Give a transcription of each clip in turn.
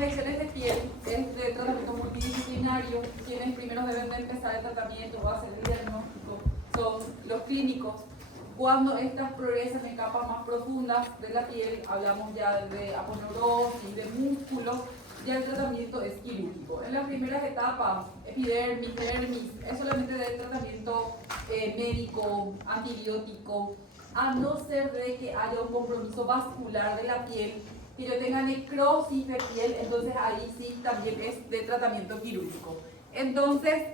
infecciones de piel es de tratamiento multidisciplinario. Quienes primero deben de empezar el tratamiento o hacer el diagnóstico son los clínicos. Cuando estas progresan en capas más profundas de la piel, hablamos ya de aponeurosis, de músculo, ya el tratamiento es quirúrgico. En las primeras etapas, epidermis, dermis, es solamente de tratamiento médico, antibiótico, a no ser de que haya un compromiso vascular de la piel, que yo tenga necrosis de piel, entonces ahí sí también es de tratamiento quirúrgico. Entonces,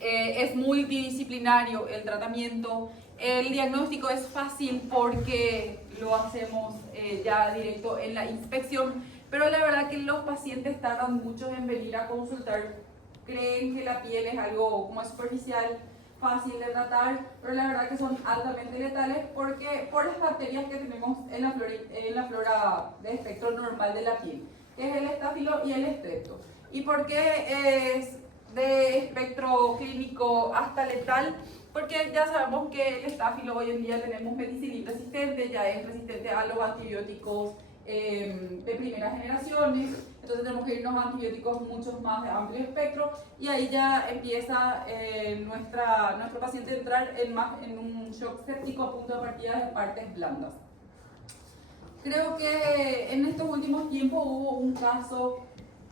es multidisciplinario el tratamiento. El diagnóstico es fácil porque lo hacemos ya directo en la inspección, pero la verdad que los pacientes tardan mucho en venir a consultar. Creen que la piel es algo como superficial, fácil de tratar, pero la verdad que son altamente letales porque por las bacterias que tenemos en la flora de espectro normal de la piel, que es el estáfilo y el estrepto. ¿Y por qué es de espectro clínico hasta letal? Porque ya sabemos que el estáfilo hoy en día tenemos penicilin resistente, ya es resistente a los antibióticos de primeras generaciones, entonces tenemos que irnos a antibióticos mucho más de amplio espectro y ahí ya empieza nuestro paciente a entrar en un shock séptico a punto de partida de partes blandas. Creo que en estos últimos tiempos hubo un caso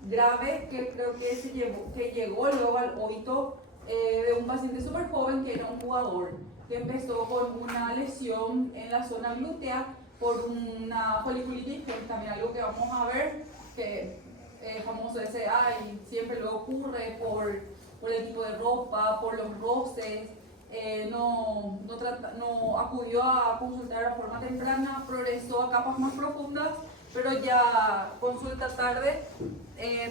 grave que creo que llegó luego al OITO de un paciente súper joven que era un jugador que empezó con una lesión en la zona glútea por una foliculitis, que es también algo que vamos a ver, que es famoso ese, siempre lo ocurre por el tipo de ropa, por los roces, no acudió a consultar de forma temprana, progresó a capas más profundas, pero ya consulta tarde,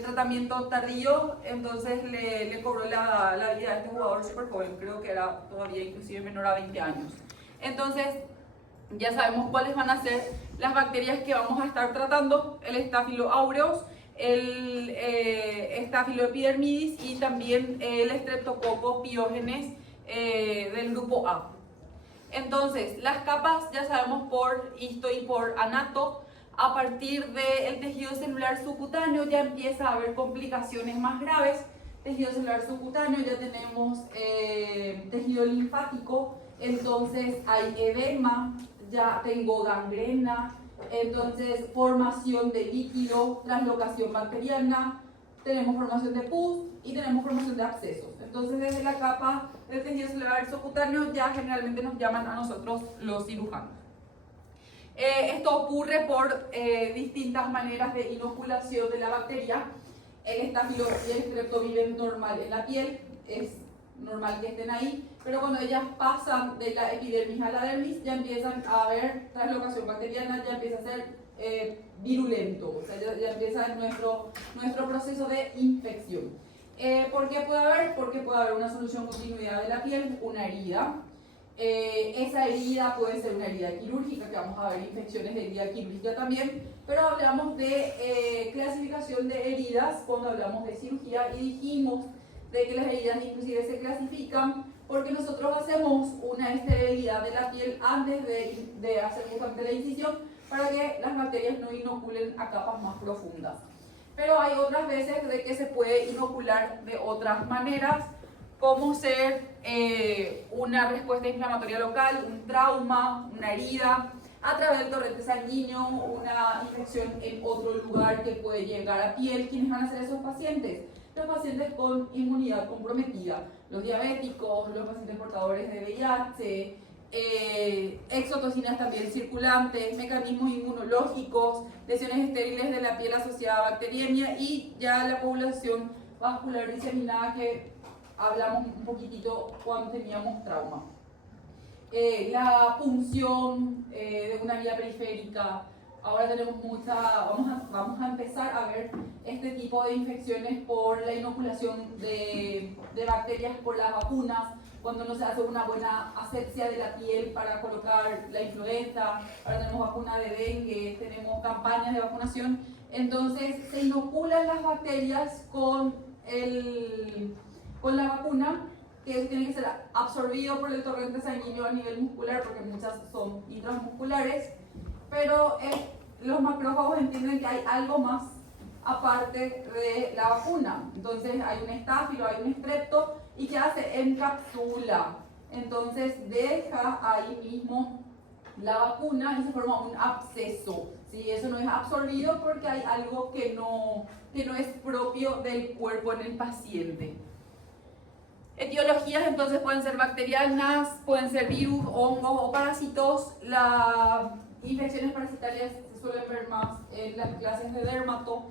tratamiento tardío, entonces le cobró la vida a este jugador súper joven, creo que era todavía inclusive menor a 20 años. Entonces, ya sabemos cuáles van a ser las bacterias que vamos a estar tratando, el Staphylo aureus, el Staphylo epidermidis y también el Streptococcus pyogenes del grupo A. Entonces, las capas ya sabemos por histo y por anato. A partir del tejido celular subcutáneo ya empieza a haber complicaciones más graves. Tejido celular subcutáneo ya tenemos tejido linfático, entonces hay edema, ya tengo gangrena, entonces formación de líquido, translocación bacteriana, tenemos formación de pus y tenemos formación de abscesos. Entonces desde la capa del tejido celular subcutáneo ya generalmente nos llaman a nosotros los cirujanos. Esto ocurre por distintas maneras de inoculación de la bacteria. El estáfilo y el estrepto viven normal en la piel, es normal que estén ahí, pero cuando ellas pasan de la epidermis a la dermis ya empiezan a haber translocación bacteriana, ya empieza a ser virulento, o sea, ya empieza nuestro proceso de infección. ¿Por qué puede haber? Porque puede haber una solución continuidad de la piel, una herida. Esa herida puede ser una herida quirúrgica, que vamos a ver infecciones de herida quirúrgica también, pero hablamos de clasificación de heridas cuando hablamos de cirugía y dijimos de que las heridas inclusive se clasifican porque nosotros hacemos una esterilidad de la piel antes de hacer justamente la incisión para que las bacterias no inoculen a capas más profundas. Pero hay otras veces de que se puede inocular de otras maneras, como ser una respuesta inflamatoria local, un trauma, una herida, a través del torrente sanguíneo, una infección en otro lugar que puede llegar a piel. ¿Quiénes van a ser esos pacientes? Los pacientes con inmunidad comprometida, los diabéticos, los pacientes portadores de VIH, exotocinas también circulantes, mecanismos inmunológicos, lesiones estériles de la piel asociada a bacteriemia y ya la población vascular diseminada que hablamos un poquitito cuando teníamos trauma. La punción de una vía periférica, ahora tenemos vamos a empezar a ver este tipo de infecciones por la inoculación de bacterias por las vacunas, cuando no se hace una buena asepsia de la piel para colocar la influenza, ahora tenemos vacuna de dengue, tenemos campañas de vacunación, entonces se inoculan las bacterias con la vacuna, que tiene que ser absorbido por el torrente sanguíneo a nivel muscular, porque muchas son intramusculares, pero los macrófagos entienden que hay algo más aparte de la vacuna. Entonces hay un estáfilo, hay un estrepto y ¿qué hace? Encapsula. Entonces deja ahí mismo la vacuna y se forma un absceso. ¿Sí? Eso no es absorbido porque hay algo que no es propio del cuerpo en el paciente. Etiologías entonces pueden ser bacterianas, pueden ser virus, hongos o parásitos. Las infecciones parasitarias se suelen ver más en las clases de dermato.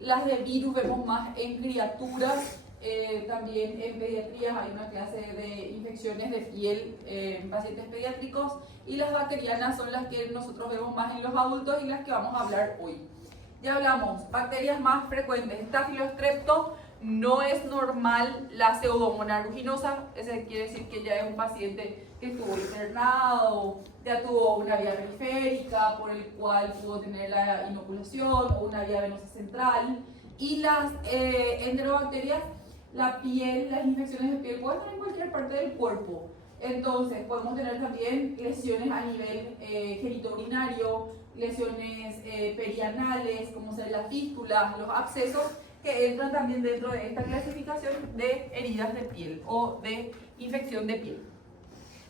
Las de virus vemos más en criaturas. También en pediatría hay una clase de infecciones de piel en pacientes pediátricos. Y las bacterianas son las que nosotros vemos más en los adultos y las que vamos a hablar hoy. Ya hablamos, bacterias más frecuentes, Staphylostrepto. No es normal la Pseudomonas aeruginosa, eso quiere decir que ya es un paciente que estuvo internado, ya tuvo una vía periférica por el cual pudo tener la inoculación o una vía venosa central. Y las enterobacterias, la piel, las infecciones de piel pueden estar en cualquier parte del cuerpo. Entonces podemos tener también lesiones a nivel genitourinario, lesiones perianales, como ser las fístulas, los abscesos, que entran también dentro de esta clasificación de heridas de piel o de infección de piel.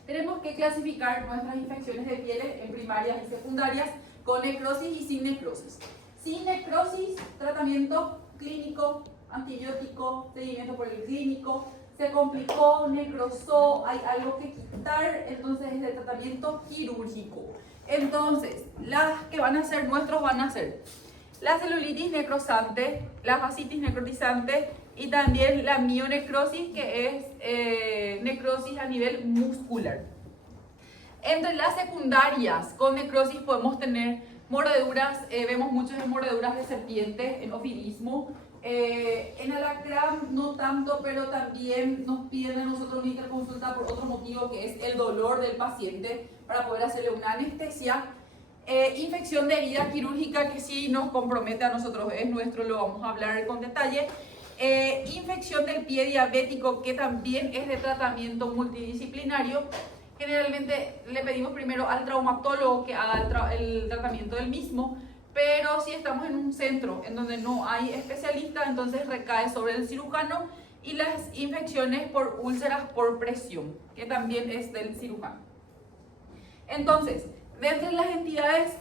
Tenemos que clasificar nuestras infecciones de piel en primarias y secundarias con necrosis y sin necrosis. Sin necrosis, tratamiento clínico, antibiótico, seguimiento por el clínico, se complicó, necrosó, hay algo que quitar, entonces es de tratamiento quirúrgico. Entonces, las que van a ser nuestros van a ser la celulitis necrosante, la fascitis necrotizante y también la mionecrosis, que es necrosis a nivel muscular. Entre las secundarias con necrosis podemos tener mordeduras, vemos muchas mordeduras de serpiente en ofilismo. En alacrán no tanto, pero también nos piden a nosotros una interconsulta por otro motivo, que es el dolor del paciente para poder hacerle una anestesia. Infección de herida quirúrgica, que sí nos compromete a nosotros, es nuestro, lo vamos a hablar con detalle. Infección del pie diabético, que también es de tratamiento multidisciplinario. Generalmente le pedimos primero al traumatólogo que haga el tratamiento del mismo, pero si estamos en un centro en donde no hay especialista, entonces recae sobre el cirujano. Y las infecciones por úlceras por presión, que también es del cirujano. Entonces, de entre las entidades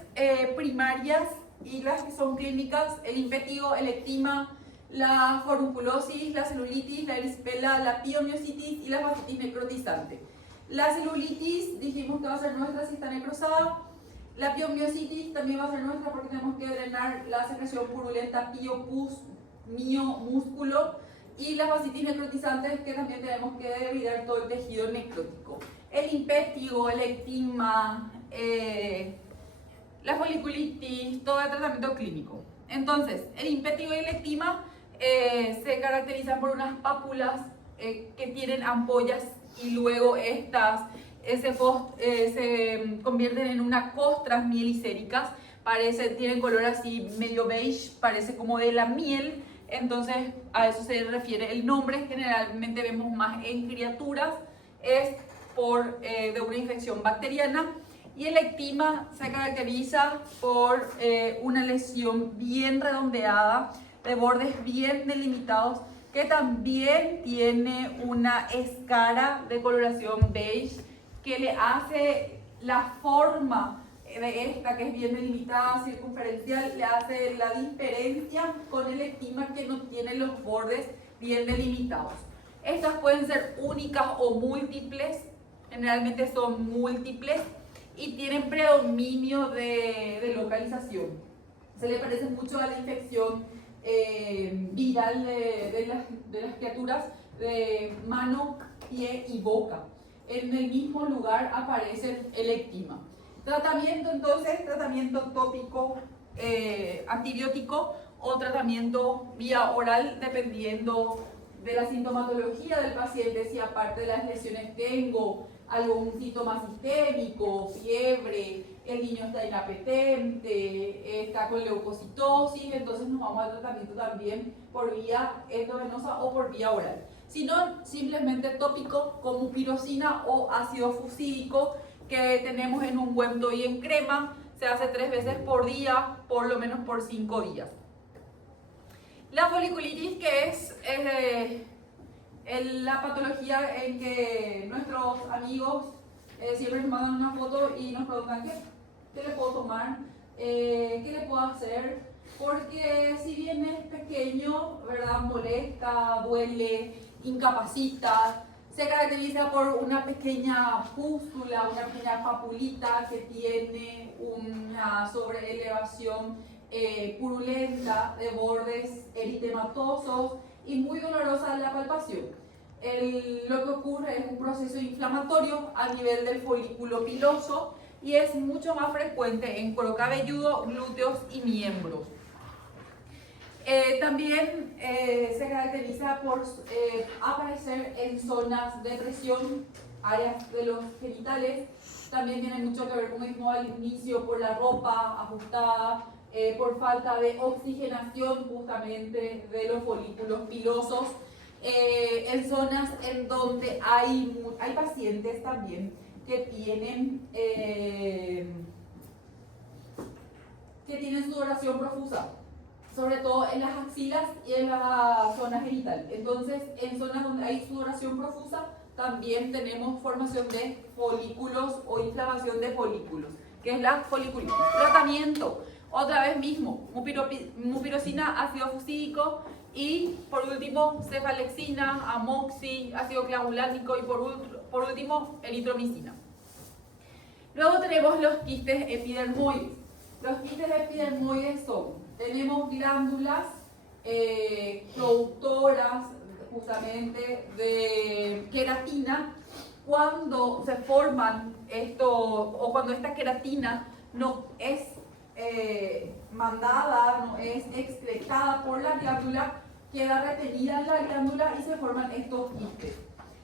primarias y las que son clínicas, el impétigo, el ectima, la forunculosis, la celulitis, la erisipela, la piomiositis y la fascitis necrotizante. La celulitis dijimos que va a ser nuestra si está necrosada. La piomiositis también va a ser nuestra porque tenemos que drenar la secreción purulenta pio-pus, mio-músculo. Y la fascitis necrotizante, que también tenemos que debridar todo el tejido necrótico. El impétigo, el ectima, la foliculitis, todo el tratamiento clínico. Entonces, el impétigo y el ectima se caracterizan por unas pápulas que tienen ampollas y luego estas se convierten en unas costras mielicéricas, tienen color así medio beige, parece como de la miel. Entonces a eso se refiere el nombre. Generalmente vemos más en criaturas, es de una infección bacteriana. Y el ectima se caracteriza por una lesión bien redondeada, de bordes bien delimitados, que también tiene una escara de coloración beige que le hace la forma de esta, que es bien delimitada, circunferencial, le hace la diferencia con el ectima, que no tiene los bordes bien delimitados. Estas pueden ser únicas o múltiples, generalmente son múltiples y tienen predominio de localización. Se le parece mucho a la infección viral de las criaturas de mano, pie y boca. En el mismo lugar aparece el ectima. Tratamiento entonces, tratamiento tópico, antibiótico o tratamiento vía oral, dependiendo de la sintomatología del paciente. Si aparte de las lesiones tengo algún síntoma sistémico, fiebre, el niño está inapetente, está con leucocitosis, entonces nos vamos al tratamiento también por vía endovenosa o por vía oral. Si no, simplemente tópico como pirosina o ácido fusídico, que tenemos en ungüento y en crema. Se hace 3 veces por día, por lo menos por 5 días. La foliculitis, que es la patología en que nuestros amigos siempre nos mandan una foto y nos preguntan qué le puedo tomar, qué le puedo hacer, porque si bien es pequeño, ¿verdad? Molesta, duele, incapacita, se caracteriza por una pequeña pústula, una pequeña papulita que tiene una sobreelevación purulenta de bordes eritematosos y muy dolorosa en la palpación. Lo que ocurre es un proceso inflamatorio a nivel del folículo piloso y es mucho más frecuente en cuero cabelludo, glúteos y miembros. También se caracteriza por aparecer en zonas de presión, áreas de los genitales. También tiene mucho que ver, como dijimos al inicio, por la ropa ajustada, por falta de oxigenación justamente de los folículos pilosos. En zonas en donde hay pacientes también que tienen sudoración profusa, sobre todo en las axilas y en la zona genital. Entonces, en zonas donde hay sudoración profusa, también tenemos formación de folículos o inflamación de folículos, que es la foliculitis. Tratamiento, otra vez mismo, mupirocina, ácido fusídico y por último cefalexina, amoxi, ácido clavulánico y por último eritromicina. Luego tenemos los quistes epidermoides. Los quistes epidermoides tenemos glándulas productoras justamente de queratina. Cuando se forman o cuando esta queratina no es mandada, no es excretada por la glándula, queda retenida en la glándula y se forman estos quistes.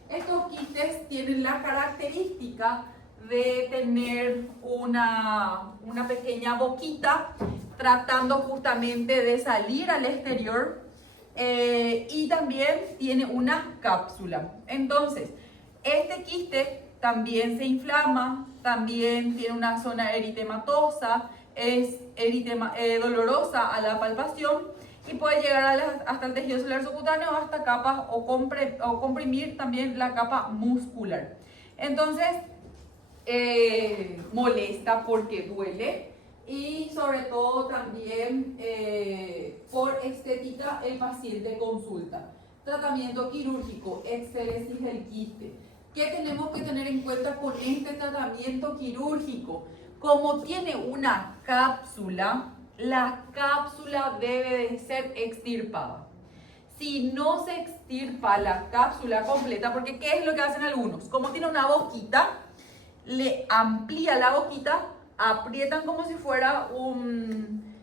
Estos quistes tienen la característica de tener una pequeña boquita tratando justamente de salir al exterior y también tiene una cápsula. Entonces, este quiste también se inflama, también tiene una zona eritematosa, es dolorosa a la palpación y puede llegar hasta el tejido celular subcutáneo, hasta capas o comprimir también la capa muscular. Entonces, molesta porque duele y sobre todo también por estética el paciente consulta. Tratamiento quirúrgico, exéresis del quiste. ¿Qué tenemos que tener en cuenta con este tratamiento quirúrgico? Como tiene una cápsula, la cápsula debe de ser extirpada. Si no se extirpa la cápsula completa, porque ¿qué es lo que hacen algunos? Como tiene una boquita, le amplía la boquita, aprietan como si fuera un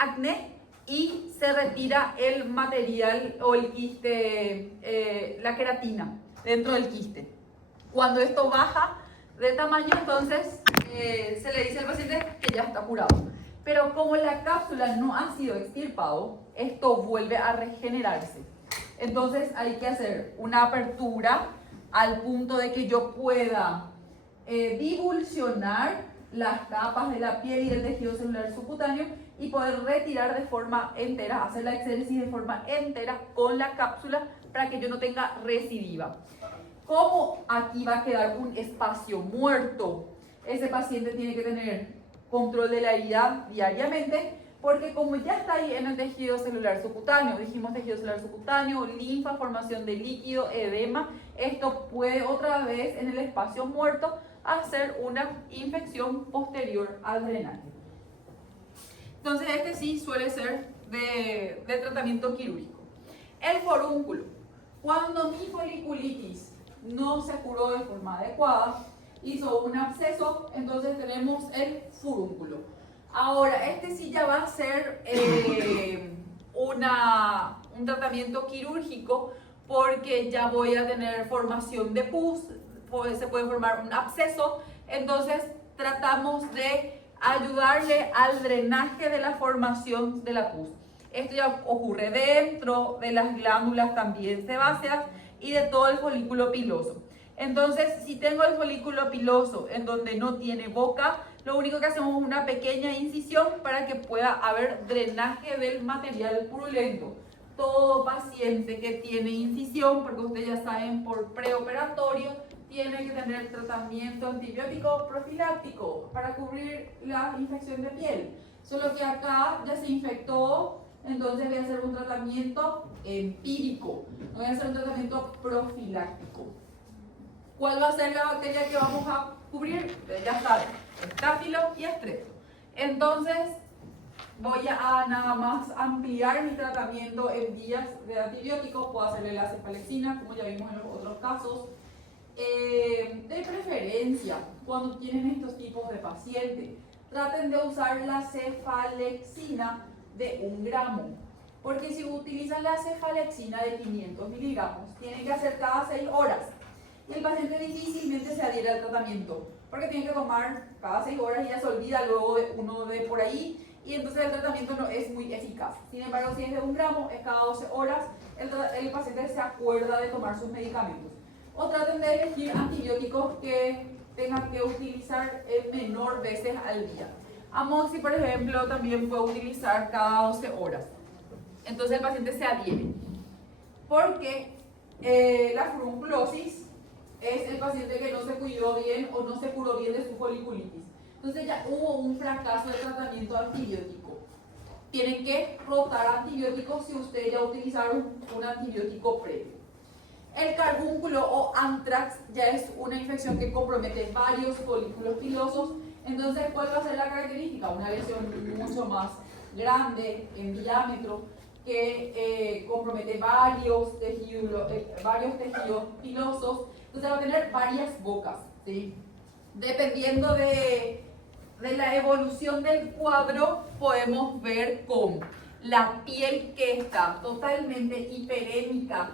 acné y se retira el material o el quiste, la queratina dentro del quiste. Cuando esto baja de tamaño, entonces se le dice al paciente que ya está curado. Pero como la cápsula no ha sido extirpado, esto vuelve a regenerarse. Entonces hay que hacer una apertura al punto de que yo pueda divulsionar las capas de la piel y del tejido celular subcutáneo y poder retirar de forma entera, hacer la exéresis de forma entera con la cápsula para que yo no tenga recidiva. Como aquí va a quedar un espacio muerto, ese paciente tiene que tener control de la herida diariamente, porque como ya está ahí en el tejido celular subcutáneo, dijimos tejido celular subcutáneo, linfa, formación de líquido, edema, esto puede otra vez en el espacio muerto hacer una infección posterior al drenaje. Entonces este sí suele ser de tratamiento quirúrgico. El forúnculo. Cuando mi foliculitis no se curó de forma adecuada, hizo un absceso, entonces tenemos el furúnculo. Ahora, este sí ya va a ser un tratamiento quirúrgico porque ya voy a tener formación de pus, se puede formar un absceso, entonces tratamos de ayudarle al drenaje de la formación de la pus. Esto ya ocurre dentro de las glándulas también sebáceas y de todo el folículo piloso. Entonces, si tengo el folículo piloso en donde no tiene boca, lo único que hacemos es una pequeña incisión para que pueda haber drenaje del material purulento. todo paciente que tiene incisión, porque ustedes ya saben, por preoperatorio, tiene que tener tratamiento antibiótico profiláctico para cubrir la infección de piel. Solo que acá ya se infectó, entonces voy a hacer un tratamiento empírico, no voy a hacer un tratamiento profiláctico. ¿Cuál va a ser la bacteria que vamos a cubrir? Ya saben, estáfilo y estrepto. Entonces, voy a nada más ampliar mi tratamiento en días de antibióticos. Puedo hacerle la cefalexina, como ya vimos en los otros casos. De preferencia, cuando tienen estos tipos de pacientes, traten de usar la cefalexina de 1 gramo. Porque si utilizan la cefalexina de 500 miligramos, tienen que hacer cada 6 horas. Y el paciente difícilmente se adhiere al tratamiento, porque tiene que tomar cada 6 horas y ya se olvida luego de uno de por ahí, y entonces el tratamiento no es muy eficaz. Sin embargo, si es de 1 gramo, es cada 12 horas, el paciente se acuerda de tomar sus medicamentos. O traten de elegir antibióticos que tengan que utilizar menor veces al día. Amoxi, por ejemplo, también puede utilizar cada 12 horas. Entonces el paciente se adhiere. Porque la furunculosis es el paciente que no se cuidó bien o no se curó bien de su foliculitis. Entonces ya hubo un fracaso de tratamiento antibiótico. Tienen que rotar antibióticos si ustedes ya utilizaron un antibiótico previo. El carbúnculo o anthrax ya es una infección que compromete varios folículos pilosos. Entonces, ¿cuál va a ser la característica? Una lesión mucho más grande en diámetro que compromete varios tejidos pilosos. Entonces va a tener varias bocas, ¿sí? Dependiendo de la evolución del cuadro, podemos ver con la piel que está totalmente hiperémica,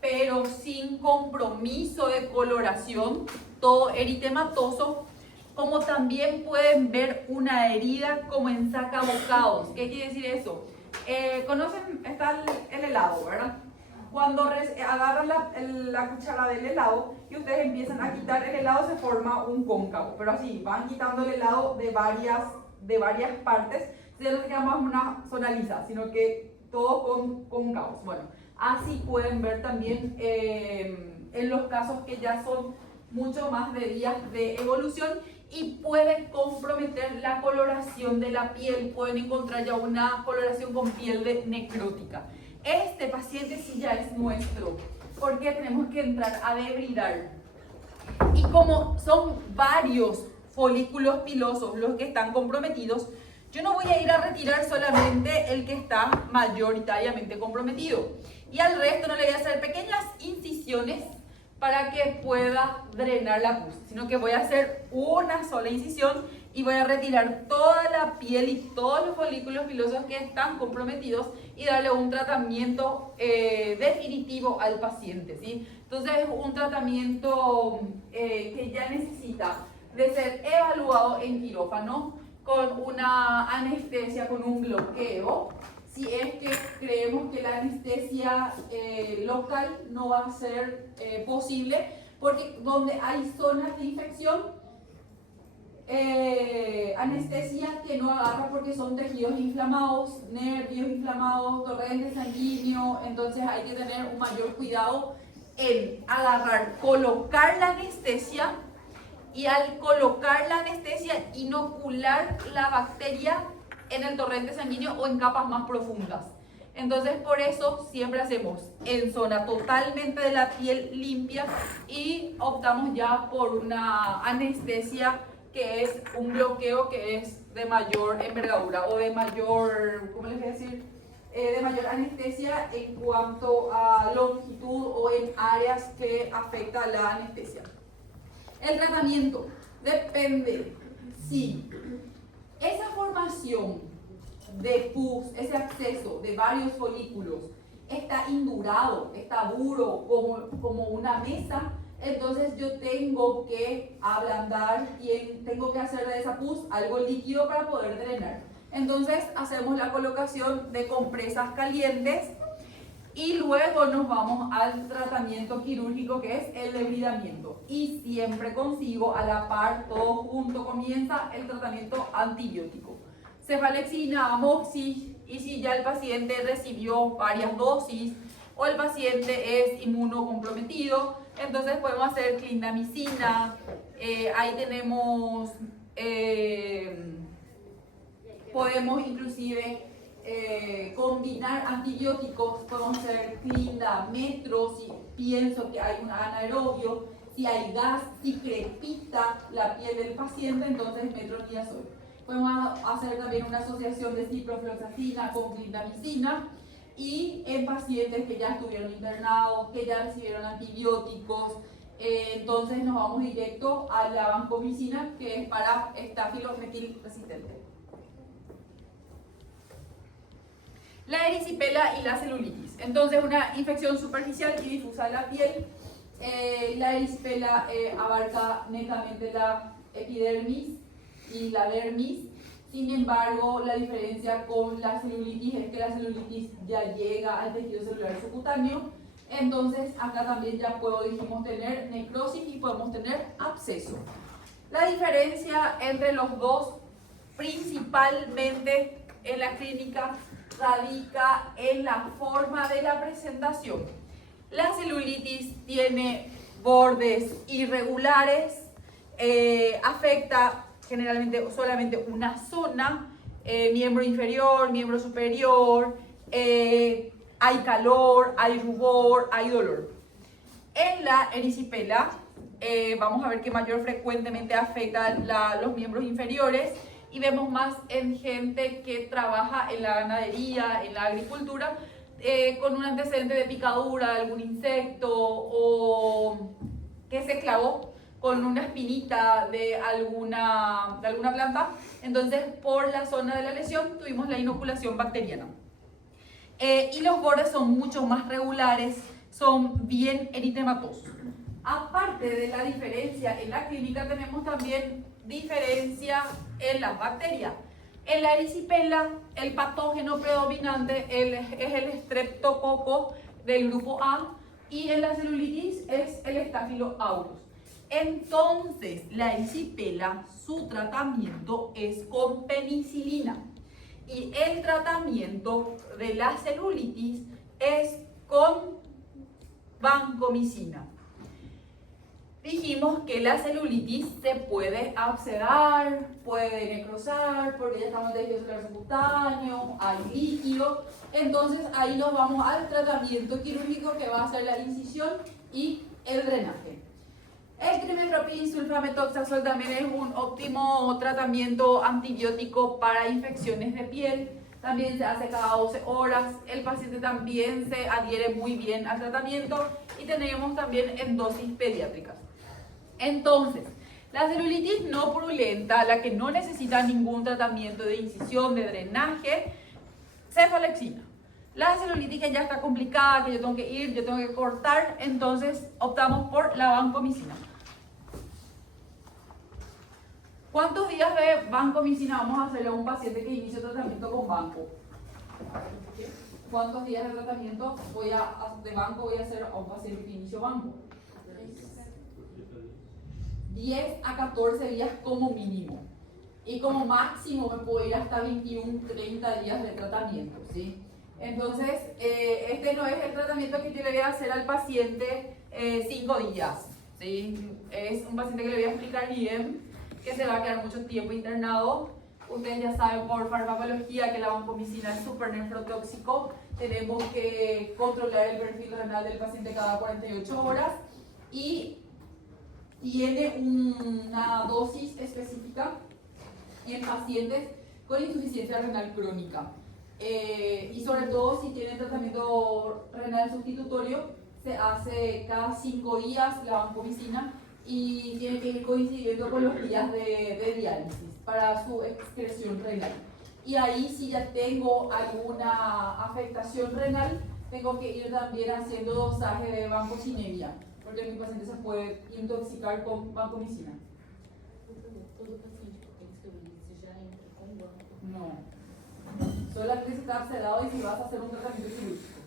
pero sin compromiso de coloración, todo eritematoso, como también pueden ver una herida como en sacabocados. ¿Qué quiere decir eso? ¿Conocen? Está el helado, ¿verdad? Cuando agarran la cuchara del helado y ustedes empiezan a quitar el helado, se forma un cóncavo, pero así, van quitando el helado de varias partes, ya no se queda más una zona lisa, sino que todo con cóncavos. Bueno, así pueden ver también en los casos que ya son mucho más de días de evolución y pueden comprometer la coloración de la piel, pueden encontrar ya una coloración con piel necrótica. Este paciente sí ya es nuestro, porque tenemos que entrar a debridar. Y como son varios folículos pilosos los que están comprometidos, yo no voy a ir a retirar solamente el que está mayoritariamente comprometido. Y al resto no le voy a hacer pequeñas incisiones para que pueda drenar la pus, sino que voy a hacer una sola incisión y voy a retirar toda la piel y todos los folículos pilosos que están comprometidos y darle un tratamiento definitivo al paciente, ¿sí? Entonces es un tratamiento que ya necesita de ser evaluado en quirófano con una anestesia, con un bloqueo. Si es que creemos que la anestesia local no va a ser posible, porque donde hay zonas de infección, anestesia que no agarra porque son tejidos inflamados, nervios inflamados, torrente sanguíneo, entonces hay que tener un mayor cuidado en agarrar, colocar la anestesia y al colocar la anestesia inocular la bacteria en el torrente sanguíneo o en capas más profundas. Entonces por eso siempre hacemos en zona totalmente de la piel limpia y optamos ya por una anestesia que es un bloqueo que es de mayor envergadura o de mayor, ¿cómo les voy a decir? De mayor anestesia en cuanto a longitud o en áreas que afecta la anestesia. El tratamiento depende si esa formación de pus, ese acceso de varios folículos está indurado, está duro como una mesa, entonces yo tengo que ablandar y tengo que hacer de esa pus algo líquido para poder drenar. Entonces hacemos la colocación de compresas calientes y luego nos vamos al tratamiento quirúrgico, que es el debridamiento. Y siempre consigo a la par, todo junto, comienza el tratamiento antibiótico. cefalexina, amoxis, y si ya el paciente recibió varias dosis o el paciente es inmunocomprometido, entonces podemos hacer clindamicina. Ahí tenemos, podemos inclusive combinar antibióticos, podemos hacer clindametro si pienso que hay un anaerobio, si hay gas, si crepita la piel del paciente, entonces metronidazol. Podemos hacer también una asociación de ciprofloxacina con clindamicina, y en pacientes que ya estuvieron internados, que ya recibieron antibióticos, entonces nos vamos directo a la vancomicina, que es para estafilometil resistente. La erisipela y la celulitis. Entonces, una infección superficial y difusa de la piel. La erisipela abarca netamente la epidermis y la dermis. Sin embargo, la diferencia con la celulitis es que la celulitis ya llega al tejido celular subcutáneo. Entonces, acá también ya dijimos tener necrosis y podemos tener absceso. La diferencia entre los dos, principalmente en la clínica, radica en la forma de la presentación. La celulitis tiene bordes irregulares, afecta generalmente solamente una zona, miembro inferior, miembro superior, hay calor, hay rubor, hay dolor. En la erisipela vamos a ver que mayor frecuentemente afecta los miembros inferiores, y vemos más en gente que trabaja en la ganadería, en la agricultura, con un antecedente de picadura de algún insecto o que se clavó con una espinita de alguna planta. Entonces, por la zona de la lesión tuvimos la inoculación bacteriana. Y los bordes son mucho más regulares, son bien eritematosos. Aparte de la diferencia en la clínica, tenemos también diferencia en las bacterias. En la erisipela, el patógeno predominante es el streptococo del grupo A, y en la celulitis es el Staphylo aureus. Entonces, la erisipela, su tratamiento es con penicilina, y el tratamiento de la celulitis es con vancomicina. Dijimos que la celulitis se puede abscedar, puede necrosar, porque ya estamos en tejido celular subcutáneo, hay líquido. Entonces ahí nos vamos al tratamiento quirúrgico, que va a ser la incisión y el drenaje. El trimethoprim sulfamethoxazol también es un óptimo tratamiento antibiótico para infecciones de piel. También se hace cada 12 horas. El paciente también se adhiere muy bien al tratamiento, y tenemos también en dosis pediátricas. Entonces, la celulitis no purulenta, la que no necesita ningún tratamiento de incisión, de drenaje, cefalexina. La celulitis que ya está complicada, que yo tengo que ir, yo tengo que cortar, entonces optamos por la vancomicina. ¿Cuántos días de vancomicina vamos a hacerle a un paciente que inicie tratamiento con banco? ¿Cuántos días de tratamiento de banco voy a hacer a un paciente que inició banco? 10 a 14 días como mínimo. Y como máximo me puedo ir hasta 21-30 días de tratamiento, ¿sí? Entonces, este no es el tratamiento que yo le voy a hacer al paciente 5 días, ¿sí? Es un paciente que le voy a explicar bien, que se va a quedar mucho tiempo internado. Ustedes ya saben por farmacología que la vancomicina es súper nefrotóxico. Tenemos que controlar el perfil renal del paciente cada 48 horas, y tiene una dosis específica en pacientes con insuficiencia renal crónica. Y sobre todo si tienen tratamiento renal sustitutorio, se hace cada 5 días la vancomicina, y tiene que ir coincidiendo con los días de diálisis para su excreción renal. Y ahí, si ya tengo alguna afectación renal, tengo que ir también haciendo dosaje de vancocinemia, porque mi paciente se puede intoxicar con vancomicina. Todo paciente que tiene celulitis ya entra con banco. No. Solamente si está abscedado y si vas a hacer un tratamiento quirúrgico.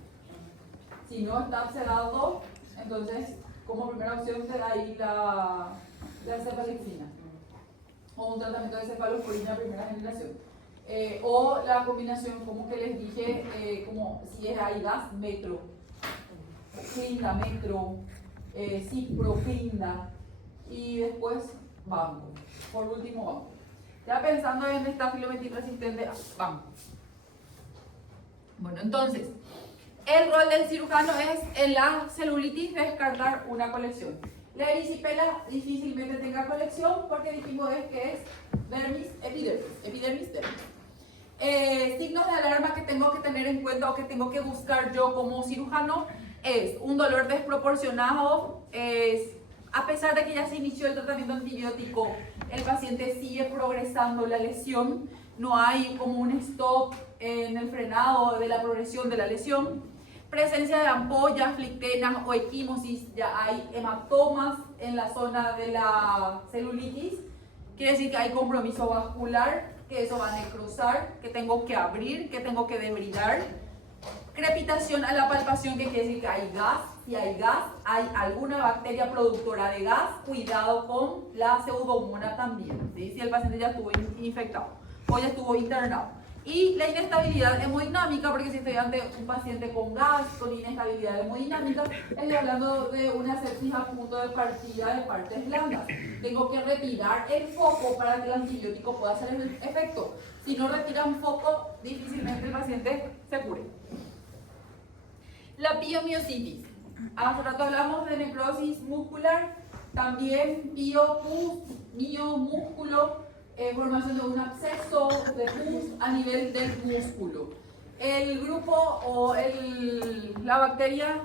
Si no está abscedado, entonces como primera opción te da ahí la cefalexina, o un tratamiento de cefalosporina primera generación. O la combinación, como que les dije, como si es ahí gas, metro, clinda, metro, cipro, clinda, y después banco. Por último, banco. Ya pensando en estáfilo resistente, banco. Bueno, entonces, el rol del cirujano es en la celulitis descartar una colección. La erisipela difícilmente tenga colección porque dijimos que es dermis, epidermis, dermis. Signos de alarma que tengo que tener en cuenta o que tengo que buscar yo como cirujano es un dolor desproporcionado, a pesar de que ya se inició el tratamiento antibiótico, el paciente sigue progresando la lesión, no hay como un stop en el frenado de la progresión de la lesión. Presencia de ampollas, flictenas o equimosis, ya hay hematomas en la zona de la celulitis, quiere decir que hay compromiso vascular, que eso va a necrosar, que tengo que abrir, que tengo que debridar. Crepitación a la palpación, que quiere decir que hay gas. Si hay gas, hay alguna bacteria productora de gas, cuidado con la pseudomonas también, ¿sí? Si el paciente ya estuvo infectado o ya estuvo internado. Y la inestabilidad hemodinámica, porque si estoy ante un paciente con gas, con inestabilidad hemodinámica, estoy hablando de una sepsis a punto de partida de partes blandas. Tengo que retirar el foco para que el antibiótico pueda hacer el efecto. Si no retiran foco, difícilmente el paciente se cure. La piomiositis. Hace rato hablamos de necrosis muscular, también miomúsculo, formación de un absceso de pus a nivel del músculo. El grupo o la bacteria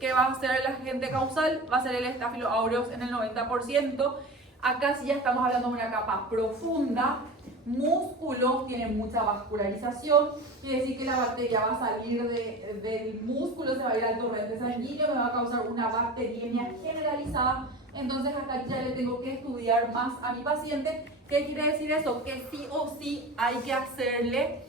que va a ser el agente causal va a ser el Staphylo aureus en el 90%. Acá sí ya estamos hablando de una capa profunda. Músculos tienen mucha vascularización, quiere decir que la bacteria va a salir del músculo, se va a ir al torrente sanguíneo, me va a causar una bacteriemia generalizada. Entonces acá ya le tengo que estudiar más a mi paciente. ¿Qué quiere decir eso? Que sí o sí hay que hacerle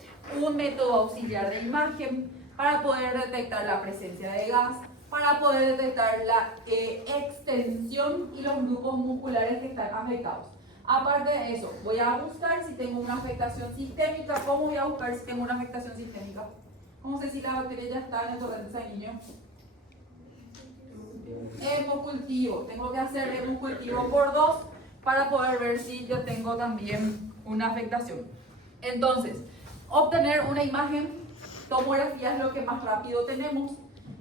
un método auxiliar de imagen para poder detectar la presencia de gas, para poder detectar la extensión y los grupos musculares que están afectados. Aparte de eso, voy a buscar si tengo una afectación sistémica. ¿Cómo voy a buscar si tengo una afectación sistémica? ¿Cómo sé si la bacteria ya está en el torrente sanguíneo? Hemocultivo. Tengo que hacer hemocultivo por 2 para poder ver si yo tengo también una afectación. Entonces, obtener una imagen, tomografía es lo que más rápido tenemos,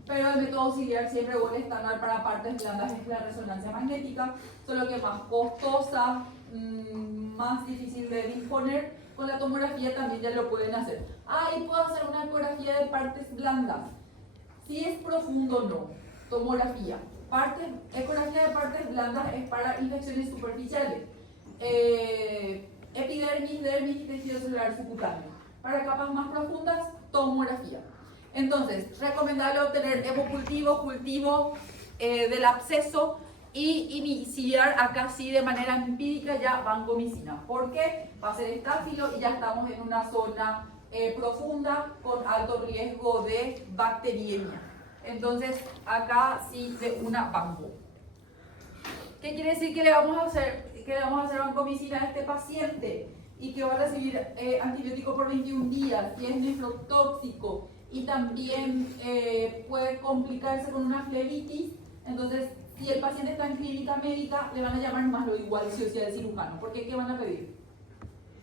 pero el método auxiliar siempre o el estándar para partes blandas es la resonancia magnética, solo que más costosa, más difícil de disponer. Con la tomografía también ya lo pueden hacer. Y puedo hacer una ecografía de partes blandas. Si es profundo, no. Tomografía. Ecografía de partes blandas es para infecciones superficiales. Epidermis, dermis, tejido celular subcutáneo. Para capas más profundas, tomografía. Entonces, recomendable obtener hemocultivo, cultivo del absceso y iniciar acá sí de manera empírica ya vancomicina. ¿Por qué? Va a ser estáfilo y ya estamos en una zona profunda con alto riesgo de bacteriemia. Entonces, acá sí de una banco. ¿Qué quiere decir que le vamos a hacer? Que le vamos a hacer vancomicina a este paciente y que va a recibir antibiótico por 21 días y es nefrotóxico y también puede complicarse con una flebitis. Entonces, si el paciente está en clínica médica, le van a llamar más lo igual si o si al cirujano. ¿Por qué? ¿Qué van a pedir?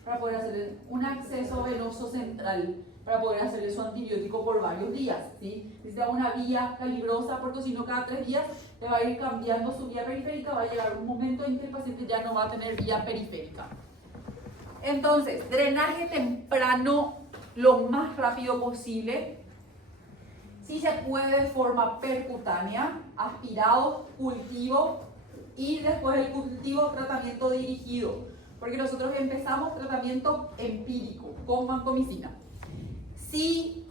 Para poder hacer un acceso venoso central, para poder hacerle su antibiótico por varios días, ¿sí? Necesita una vía calibrosa, porque si no cada 3 días le va a ir cambiando su vía periférica, va a llegar un momento en que el paciente ya no va a tener vía periférica. Entonces, drenaje temprano lo más rápido posible. Si se puede de forma percutánea, aspirado, cultivo y después del cultivo tratamiento dirigido. Porque nosotros empezamos tratamiento empírico con vancomicina. Si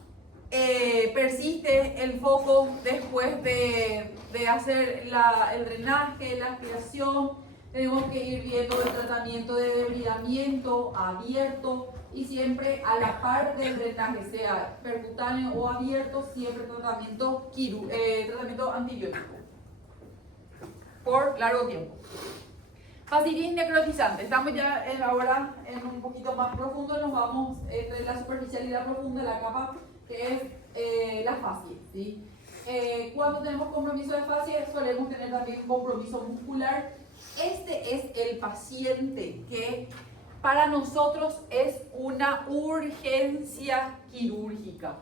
persiste el foco después de hacer el drenaje, la aspiración, tenemos que ir viendo el tratamiento de debridamiento abierto y siempre a la par del drenaje, sea percutáneo o abierto, siempre tratamiento antibiótico por largo tiempo. Fascitis necrotizante. Estamos ya ahora en un poquito más profundo, nos vamos entre la superficial y la profunda, la capa que es la fascia, ¿sí? Cuando tenemos compromiso de fascia solemos tener también un compromiso muscular. Este es el paciente que para nosotros es una urgencia quirúrgica.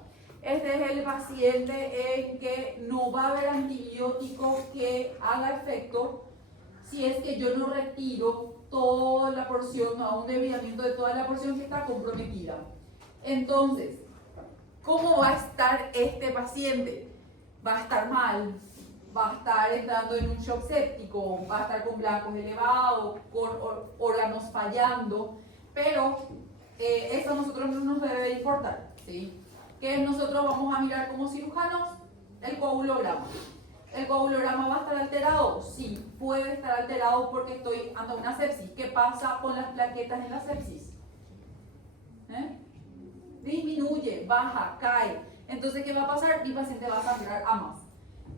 Este es el paciente en que no va a haber antibiótico que haga efecto si es que yo no retiro toda la porción, a un debridamiento de toda la porción que está comprometida. Entonces, ¿cómo va a estar este paciente? Va a estar mal, va a estar entrando en un shock séptico, va a estar con blancos elevados, con órganos fallando, pero eso a nosotros no nos debe importar, ¿sí? Que nosotros vamos a mirar como cirujanos el coagulograma. ¿El coagulograma va a estar alterado? Sí, puede estar alterado porque estoy ante una sepsis. ¿Qué pasa con las plaquetas en la sepsis? Disminuye, baja, cae. Entonces, ¿qué va a pasar? Mi paciente va a sangrar a más.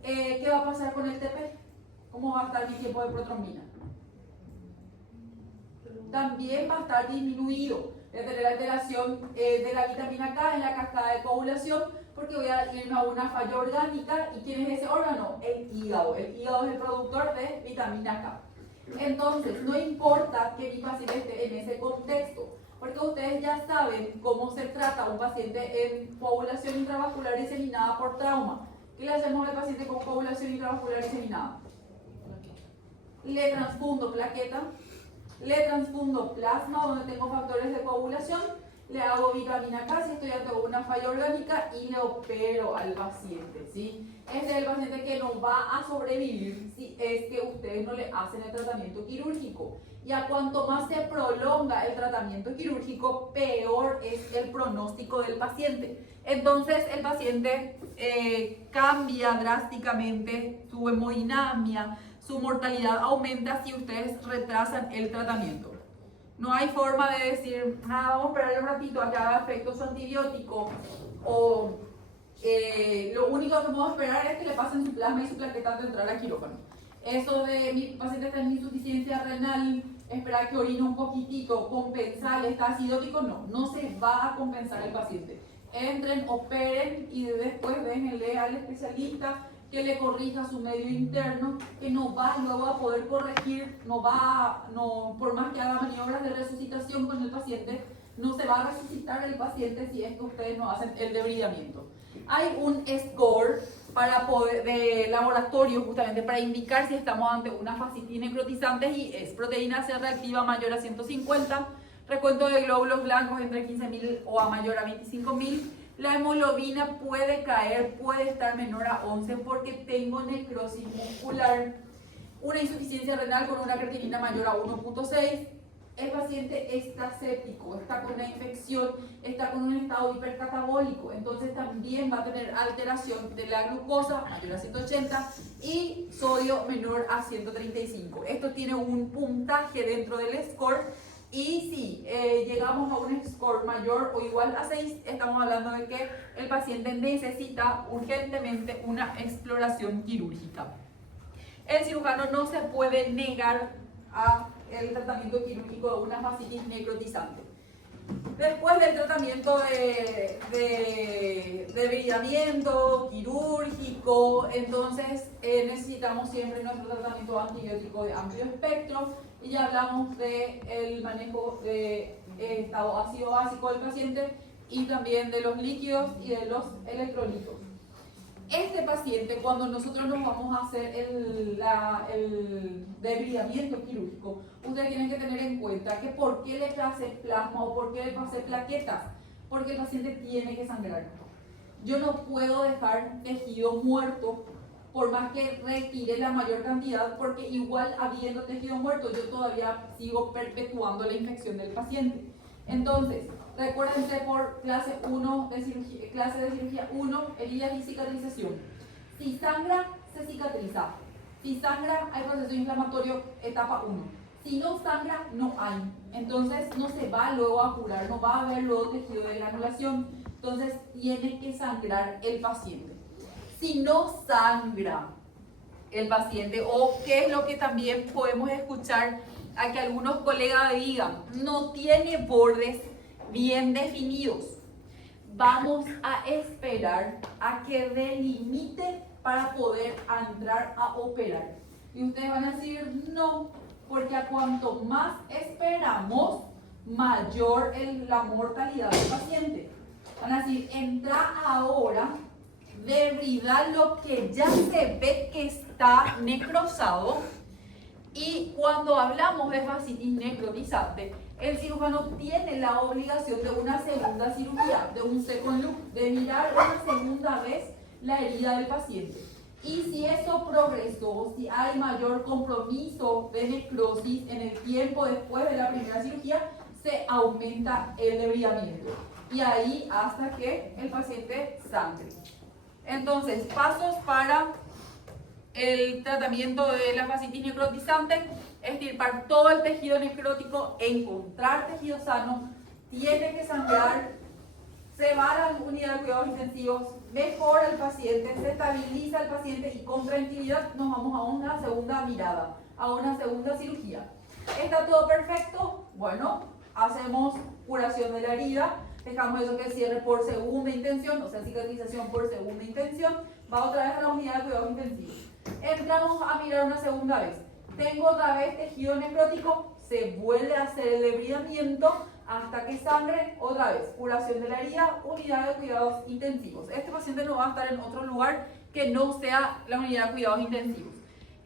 ¿Qué va a pasar con el TP? ¿Cómo va a estar mi tiempo de protrombina? También va a estar disminuido. Voy a tener alteración de la vitamina K en la cascada de coagulación porque voy a irme a una falla orgánica. ¿Y quién es ese órgano? El hígado. El hígado es el productor de vitamina K. Entonces, no importa que mi paciente esté en ese contexto, porque ustedes ya saben cómo se trata un paciente en coagulación intravascular diseminada por trauma. ¿Qué le hacemos al paciente con coagulación intravascular diseminada? Le transfundo plaqueta, le transfundo plasma donde tengo factores de coagulación, le hago vitamina K si estoy ante una falla orgánica y le opero al paciente, ¿sí? Este es el paciente que no va a sobrevivir si es que ustedes no le hacen el tratamiento quirúrgico. Y a cuanto más se prolonga el tratamiento quirúrgico, peor es el pronóstico del paciente. Entonces el paciente cambia drásticamente su hemodinamia, su mortalidad aumenta si ustedes retrasan el tratamiento. No hay forma de decir, vamos a esperar un ratito a que haga efecto su antibiótico, o lo único que podemos esperar es que le pasen su plasma y su plaqueta antes de entrar al quirófano. Eso de mi paciente está en insuficiencia renal, esperar que orine un poquitito, compensar, está acidótico, no se va a compensar el paciente. Entren, operen y después déjenle al especialista que le corrija su medio interno, que no va luego a poder corregir, por más que haga maniobras de resucitación con el paciente, no se va a resucitar el paciente si es que ustedes no hacen el debridamiento. Hay un score de laboratorio justamente para indicar si estamos ante una fascitis necrotizante y es proteína C reactiva mayor a 150, recuento de glóbulos blancos entre 15.000 o a mayor a 25.000. La hemoglobina puede caer, puede estar menor a 11 porque tengo necrosis muscular. Una insuficiencia renal con una creatinina mayor a 1.6. El paciente está séptico, está con una infección, está con un estado hipercatabólico, entonces también va a tener alteración de la glucosa mayor a 180 y sodio menor a 135. Esto tiene un puntaje dentro del score y si llegamos a un score mayor o igual a 6, estamos hablando de que el paciente necesita urgentemente una exploración quirúrgica. El cirujano no se puede negar a el tratamiento quirúrgico de una fascitis necrotizante. Después del tratamiento de debridamiento quirúrgico, entonces necesitamos siempre nuestro tratamiento antibiótico de amplio espectro y ya hablamos del manejo de estado ácido básico del paciente y también de los líquidos y de los electrolitos. Este paciente, cuando nosotros nos vamos a hacer el debridamiento quirúrgico, ustedes tienen que tener en cuenta que por qué le pasé plasma o por qué le pasé plaquetas, porque el paciente tiene que sangrar. Yo no puedo dejar tejido muerto por más que retire la mayor cantidad, porque igual habiendo tejido muerto yo todavía sigo perpetuando la infección del paciente. Entonces, recuérdense por clase de cirugía 1, heridas y cicatrización. Si sangra, se cicatriza. Si sangra, hay proceso inflamatorio etapa 1. Si no sangra, no hay. Entonces, no se va luego a curar, no va a haber luego tejido de granulación. Entonces, tiene que sangrar el paciente. Si no sangra el paciente, o qué es lo que también podemos escuchar a que algunos colegas digan, no tiene bordes bien definidos. Vamos a esperar a que delimite para poder entrar a operar. Y ustedes van a decir, no, porque a cuanto más esperamos, mayor la mortalidad del paciente. Van a decir, entra ahora, debridar lo que ya se ve que está necrosado. Y cuando hablamos de fascitis necrotizante, el cirujano tiene la obligación de una segunda cirugía, de un second look, de mirar una segunda vez la herida del paciente. Y si eso progresó, si hay mayor compromiso de necrosis en el tiempo después de la primera cirugía, se aumenta el debridamiento. Y ahí hasta que el paciente sangre. Entonces, pasos para el tratamiento de la fascitis necrotizante: extirpar todo el tejido necrótico, encontrar tejido sano, tiene que sangrar, se va a la unidad de cuidados intensivos, mejora el paciente, se estabiliza el paciente y con tranquilidad nos vamos a una segunda mirada, a una segunda cirugía. ¿Está todo perfecto? Bueno, hacemos curación de la herida, dejamos eso que cierre por segunda intención, o sea, cicatrización por segunda intención, va otra vez a la unidad de cuidados intensivos. Entramos a mirar una segunda vez. Tengo otra vez tejido necrótico, se vuelve a hacer el debridamiento hasta que sangre, otra vez, curación de la herida, unidad de cuidados intensivos. Este paciente no va a estar en otro lugar que no sea la unidad de cuidados intensivos.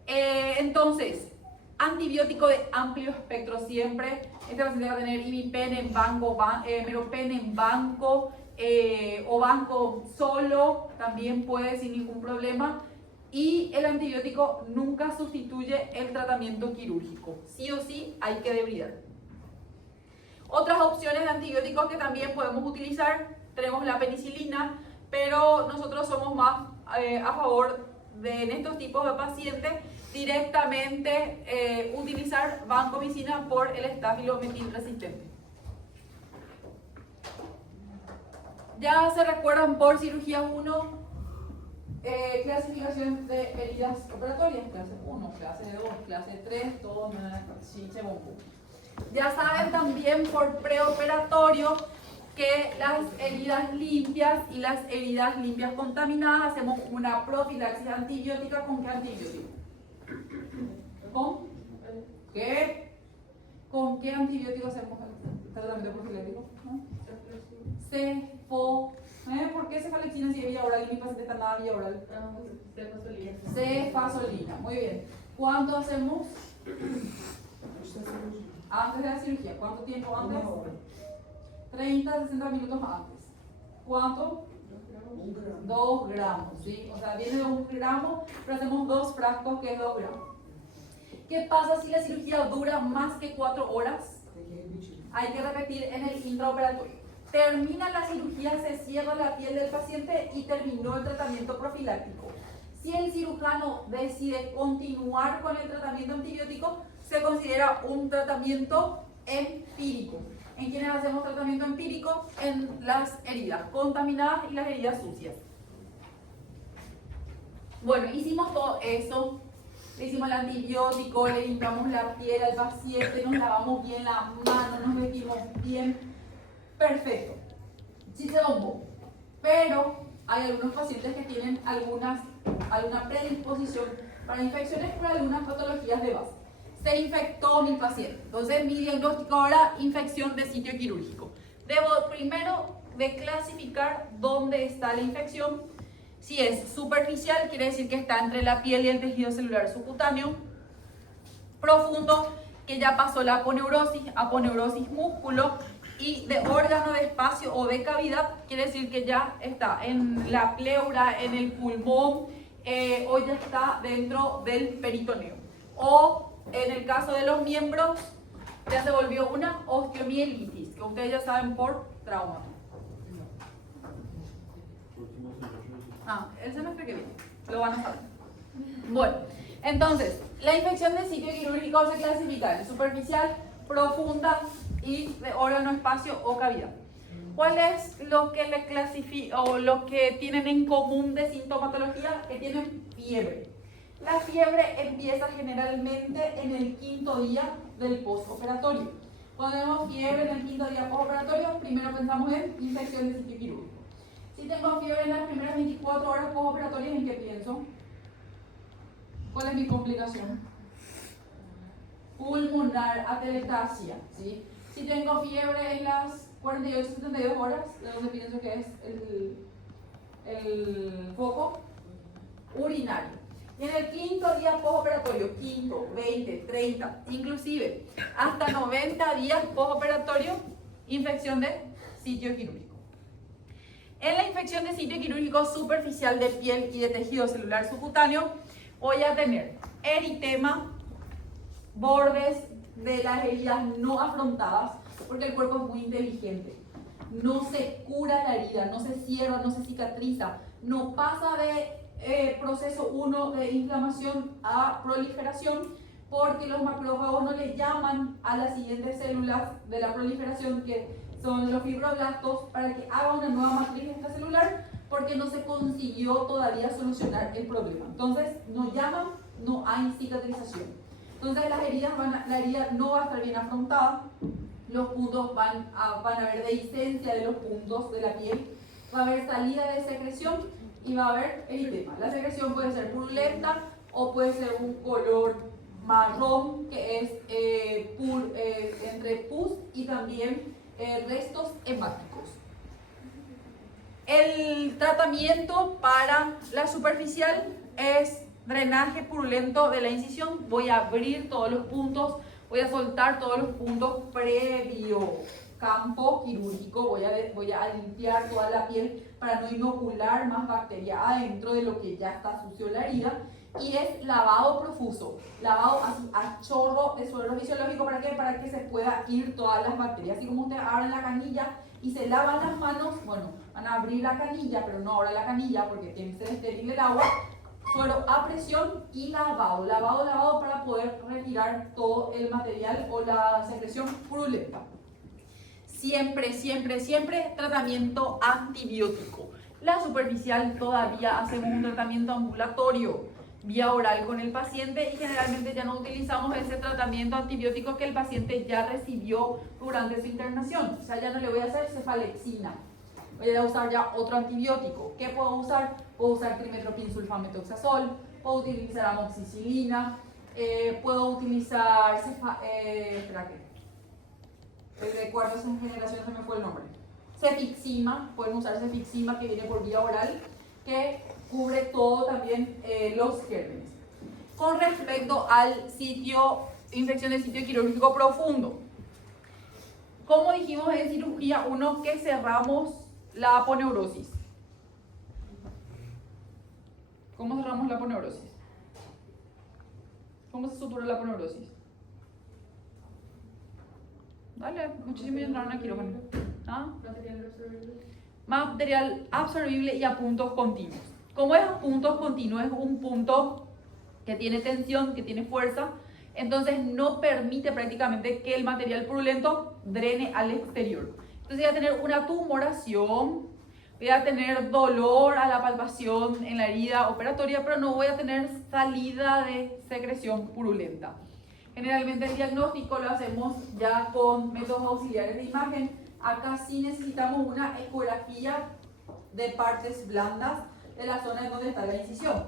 Entonces, antibiótico de amplio espectro siempre. Este paciente va a tener imipen en banco, meropen en banco o banco solo, también puede sin ningún problema. Y el antibiótico nunca sustituye el tratamiento quirúrgico. Sí o sí hay que debridar. Otras opciones de antibióticos que también podemos utilizar, tenemos la penicilina, pero nosotros somos más a favor de, en estos tipos de pacientes, directamente utilizar vancomicina por el estafilometil resistente. Ya se recuerdan por cirugía 1, clasificación de heridas operatorias, clase 1, clase 2, clase 3, todo chiche bombo. Ya saben también por preoperatorio que las heridas limpias y las heridas limpias contaminadas hacemos una profilaxis antibiótica. ¿Con qué antibiótico? ¿Con qué? ¿Con qué antibiótico hacemos el tratamiento profiláctico? Cefo. ¿Por qué cefalexina si es vía oral y mi paciente está en la vía oral? Cefasolina. Muy bien. ¿Cuánto hacemos? Antes de la cirugía. ¿Cuánto tiempo antes? 30, 60 minutos antes. ¿Cuánto? 2 gramos, ¿sí? O sea, viene de 1 gramo, pero hacemos 2 frascos que es 2 gramos. ¿Qué pasa si la cirugía dura más que 4 horas? Hay que repetir en el intraoperatorio. Termina la cirugía, se cierra la piel del paciente y terminó el tratamiento profiláctico. Si el cirujano decide continuar con el tratamiento antibiótico, se considera un tratamiento empírico. ¿En quiénes hacemos tratamiento empírico? En las heridas contaminadas y las heridas sucias. Bueno, hicimos todo eso. Le hicimos el antibiótico, le limpiamos la piel al paciente, nos lavamos bien la mano, nos vestimos bien. Perfecto. Sí se bombó. Pero hay algunos pacientes que tienen alguna predisposición para infecciones por algunas patologías de base. Se infectó mi paciente. Entonces mi diagnóstico ahora, infección de sitio quirúrgico. Debo primero de clasificar dónde está la infección. Si es superficial, quiere decir que está entre la piel y el tejido celular subcutáneo. Profundo, que ya pasó la aponeurosis músculo. Y de órgano, de espacio o de cavidad, quiere decir que ya está en la pleura, en el pulmón, o ya está dentro del peritoneo. O en el caso de los miembros, ya se volvió una osteomielitis, que ustedes ya saben por trauma. El semestre que viene, lo van a saber. Bueno, entonces, la infección del sitio quirúrgico se clasifica en superficial, profunda y de órgano, espacio o cavidad. ¿Cuál es lo que le clasifica o lo que tienen en común de sintomatología? Que tienen fiebre. La fiebre empieza generalmente en el 5.º día del postoperatorio. Cuando tenemos fiebre en el 5.º día postoperatorio, primero pensamos en infección de sitio quirúrgico. Si tengo fiebre en las primeras 24 horas postoperatorias, ¿en qué pienso? ¿Cuál es mi complicación? Pulmonar, atelectasia, ¿sí? Si tengo fiebre en las 48-72 horas, de donde pienso que es el foco urinario. Y en el 5.º día postoperatorio, 5, 20, 30, inclusive hasta 90 días postoperatorio, infección de sitio quirúrgico. En la infección de sitio quirúrgico superficial de piel y de tejido celular subcutáneo, voy a tener eritema, bordes de las heridas no afrontadas, porque el cuerpo es muy inteligente. No se cura la herida, no se cierra, no se cicatriza, no pasa de proceso 1 de inflamación a proliferación, porque los macrófagos no le llaman a las siguientes células de la proliferación, que son los fibroblastos, para que haga una nueva matriz extracelular, porque no se consiguió todavía solucionar el problema. Entonces, nos llaman, no hay cicatrización. Entonces, la herida no va a estar bien afrontada, los puntos van a haber dehiscencia de los puntos de la piel, va a haber salida de secreción y va a haber eritema. La secreción puede ser purulenta o puede ser un color marrón, que es entre pus y también restos hepáticos. El tratamiento para la superficial es drenaje purulento de la incisión. Voy a abrir todos los puntos, voy a soltar todos los puntos previo campo quirúrgico, voy a limpiar toda la piel para no inocular más bacteria adentro de lo que ya está sucio la herida. Y es lavado profuso, lavado a chorro de suero fisiológico. ¿Para qué? Para que se pueda ir todas las bacterias. Así como ustedes abren la canilla y se lavan las manos, bueno, van a abrir la canilla, pero no abren la canilla porque tiene que ser estéril el agua. Suero a presión y lavado para poder retirar todo el material o la secreción purulenta. Siempre tratamiento antibiótico. La superficial todavía hacemos un tratamiento ambulatorio, vía oral con el paciente, y generalmente ya no utilizamos ese tratamiento antibiótico que el paciente ya recibió durante su internación. O sea, ya no le voy a hacer cefalexina, voy a usar ya otro antibiótico. ¿Qué puedo usar? Puedo usar trimethoprim-sulfametoxazol, puedo utilizar amoxicilina, puedo utilizar de cuarta generación se me fue el nombre. Cefixima, pueden usar cefixima, que viene por vía oral, que cubre todo también los gérmenes. Con respecto al infección de sitio quirúrgico profundo, como dijimos en cirugía 1 que cerramos la aponeurosis. ¿Cómo cerramos la aponeurosis? ¿Cómo se sutura la aponeurosis? Dale, muchísimo entraron a quirófano. ¿Ah? Material absorbible y a puntos continuos. Como es a puntos continuos, es un punto que tiene tensión, que tiene fuerza, entonces no permite prácticamente que el material purulento drene al exterior. Entonces voy a tener una tumoración, voy a tener dolor a la palpación en la herida operatoria, pero no voy a tener salida de secreción purulenta. Generalmente el diagnóstico lo hacemos ya con métodos auxiliares de imagen. Acá sí necesitamos una ecografía de partes blandas de la zona en donde está la incisión.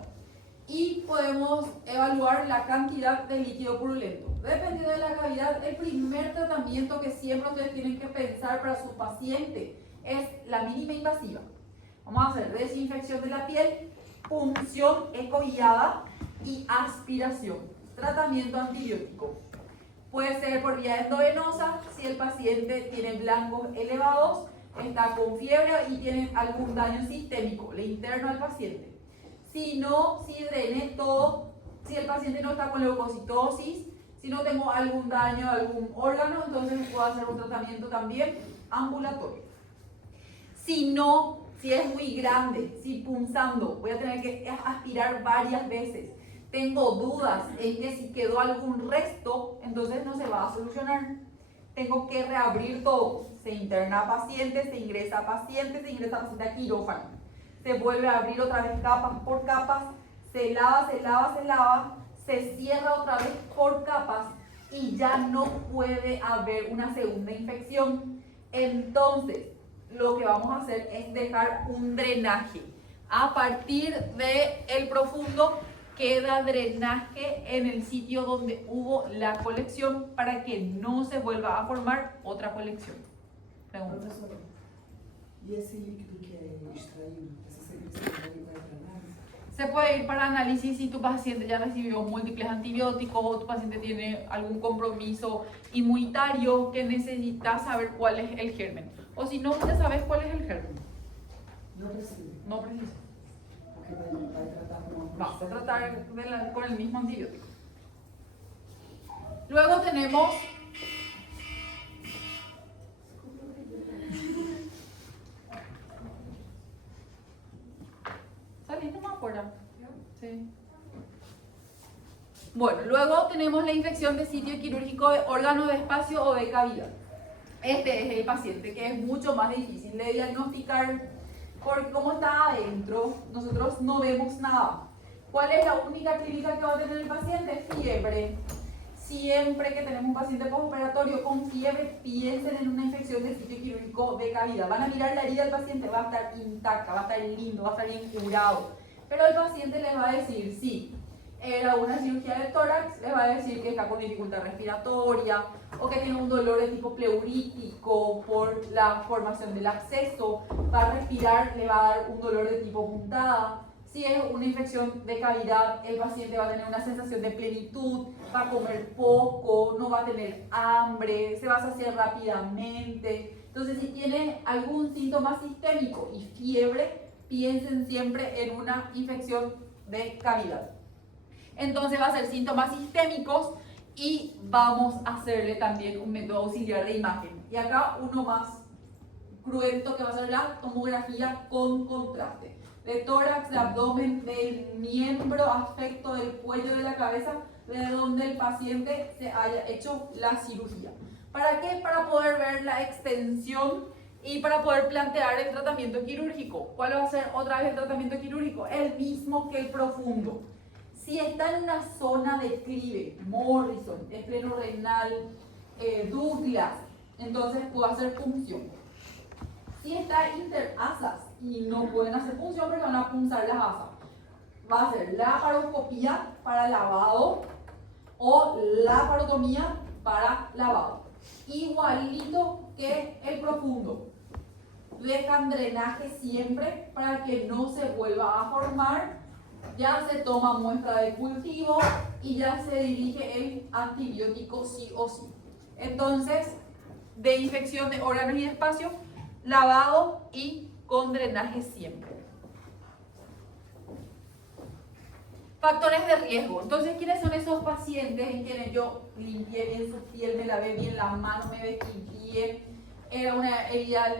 Y podemos evaluar la cantidad de líquido purulento. Dependiendo de la gravedad, el primer tratamiento que siempre ustedes tienen que pensar para su paciente es la mínima invasiva. Vamos a hacer desinfección de la piel, punción ecoguiada y aspiración. Tratamiento antibiótico. Puede ser por vía endovenosa si el paciente tiene blancos elevados, está con fiebre y tiene algún daño sistémico, le interno al paciente. Si no, si drene todo, si el paciente no está con leucocitosis, si no tengo algún daño a algún órgano, entonces puedo hacer un tratamiento también ambulatorio. Si no, si es muy grande, si punzando, voy a tener que aspirar varias veces. Tengo dudas en que si quedó algún resto, entonces no se va a solucionar. Tengo que reabrir todo. Se interna a paciente, se ingresa a paciente a quirófano. Se vuelve a abrir otra vez capas por capas, se lava, se lava, se lava, se cierra otra vez por capas y ya no puede haber una segunda infección. Entonces, lo que vamos a hacer es dejar un drenaje. A partir del profundo queda drenaje en el sitio donde hubo la colección para que no se vuelva a formar otra colección. Pregunta. Professora, e esse líquido que é extraído, essa secreção vai para análise? Se puede ir para análisis si tu paciente ya recibió múltiples antibióticos o tu paciente tiene algún compromiso inmunitario que necesita saber cuál es el germen. O si no, ya sabes cuál es el germen. Não precisa, No precisa. porque vai tratar com uma... Vamos a tratar con el mismo antibiótico. Luego tenemos salí más afuera. Sí. Bueno, luego tenemos la infección de sitio quirúrgico de órgano, de espacio o de cavidad. Este es el paciente que es mucho más difícil de diagnosticar porque como está adentro, nosotros no vemos nada. ¿Cuál es la única clínica que va a tener el paciente? Fiebre. Siempre que tenemos un paciente postoperatorio con fiebre, piensen en una infección de sitio quirúrgico de cavidad. Van a mirar la herida del paciente, va a estar intacta, va a estar lindo, va a estar bien curado. Pero el paciente les va a decir, sí, era una cirugía de tórax, les va a decir que está con dificultad respiratoria o que tiene un dolor de tipo pleurítico por la formación del absceso, va a respirar, le va a dar un dolor de tipo puntada. Si es una infección de cavidad, el paciente va a tener una sensación de plenitud, va a comer poco, no va a tener hambre, se va a saciar rápidamente. Entonces, si tiene algún síntoma sistémico y fiebre, piensen siempre en una infección de cavidad. Entonces va a ser síntomas sistémicos y vamos a hacerle también un método auxiliar de imagen. Y acá uno más cruento que va a ser la tomografía con contraste. De tórax, de abdomen, del miembro afecto del cuello de la cabeza, de donde el paciente se haya hecho la cirugía. ¿Para qué? Para poder ver la extensión y para poder plantear el tratamiento quirúrgico. ¿Cuál va a ser otra vez el tratamiento quirúrgico? El mismo que el profundo. Si está en una zona de declive, Morrison, esplenorenal, Douglas, entonces puedo hacer punción. Si está interasas y no pueden hacer punción porque van a punzar las asas, va a ser laparoscopía para lavado o laparotomía para lavado. Igualito que el profundo. Dejan drenaje siempre para que no se vuelva a formar. Ya se toma muestra de cultivo y ya se dirige el antibiótico sí o sí. Entonces, de infección de órganos y de espacio, lavado y con drenaje siempre. Factores de riesgo. Entonces, ¿quiénes son esos pacientes en quienes yo limpié bien su piel, me lavé bien las manos, me vestí bien, era una herida